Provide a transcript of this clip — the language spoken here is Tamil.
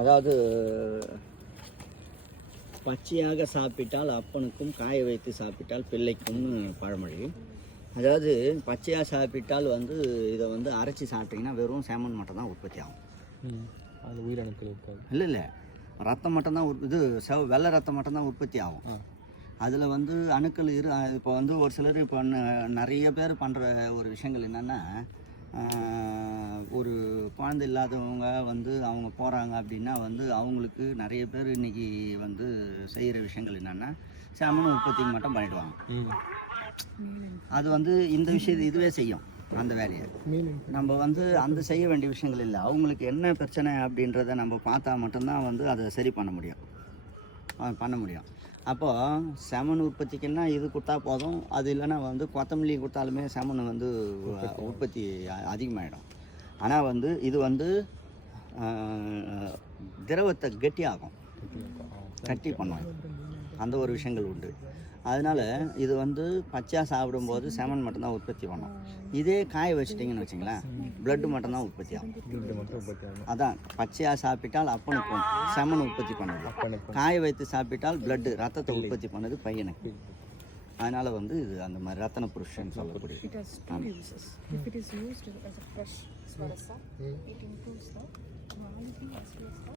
அதாவது பச்சையாக சாப்பிட்டால் அப்பனுக்கும், காய வைத்து சாப்பிட்டால் பிள்ளைக்கும்னு பழமொழி. அதாவது பச்சையாக சாப்பிட்டால் இதை அரைச்சி சாப்பிட்டிங்கன்னா வெறும் சேமன் மட்டும் தான் உற்பத்தி ஆகும். அது உயிரணுக்கள் இருக்காது. இல்லை ரத்தம் மட்டும்தான் வெள்ளை ரத்தம் மட்டும்தான் உற்பத்தி ஆகும். அதில் அணுக்கள் இப்போ ஒரு சிலர் இப்போ நிறைய பேர் பண்ணுற ஒரு விஷயங்கள் என்னென்னா, ஒரு குழந்தை இல்லாதவங்க அவங்க போகிறாங்க அப்படின்னா அவங்களுக்கு நிறைய பேர் இன்றைக்கி செய்கிற விஷயங்கள் என்னென்னா சேமன் உற்பத்திக்கு மட்டும் பண்ணிவிடுவாங்க. அது இந்த விஷயத்தை இதுவே செய்யும் அந்த வேலையை. நம்ம அந்த செய்ய வேண்டிய விஷயங்கள் இல்லை. அவங்களுக்கு என்ன பிரச்சனை அப்படின்றத நம்ம பார்த்தா மட்டும்தான் அதை சரி பண்ண முடியும். அப்போது செமன் உற்பத்திக்குன்னா இது கொடுத்தா போதும். அது இல்லைன்னா கொத்தமல்லி கொடுத்தாலுமே செமன் உற்பத்தி அதிகமாகிடும். ஆனால் இது திரவத்தை கெட்டியாகும், கட்டி பண்ணுவாங்க. அந்த ஒரு விஷயங்கள் உண்டு. அதனால் இது பச்சையாக சாப்பிடும்போது செமன் மட்டும்தான் உற்பத்தி பண்ணும். இதே காய வச்சிட்டிங்கன்னு வச்சிங்களேன், பிளட்டு மட்டும்தான் உற்பத்தி ஆகும். அதான் பச்சையாக சாப்பிட்டால் அப்பனுக்கும் செமன் உற்பத்தி பண்ணுது, காய வைத்து சாப்பிட்டால் பிளட்டு ரத்தத்தை உற்பத்தி பண்ணுது பையனுக்கு. அதனால் இது அந்த மாதிரி ரத்தன புருஷன் சொல்லக்கூடிய.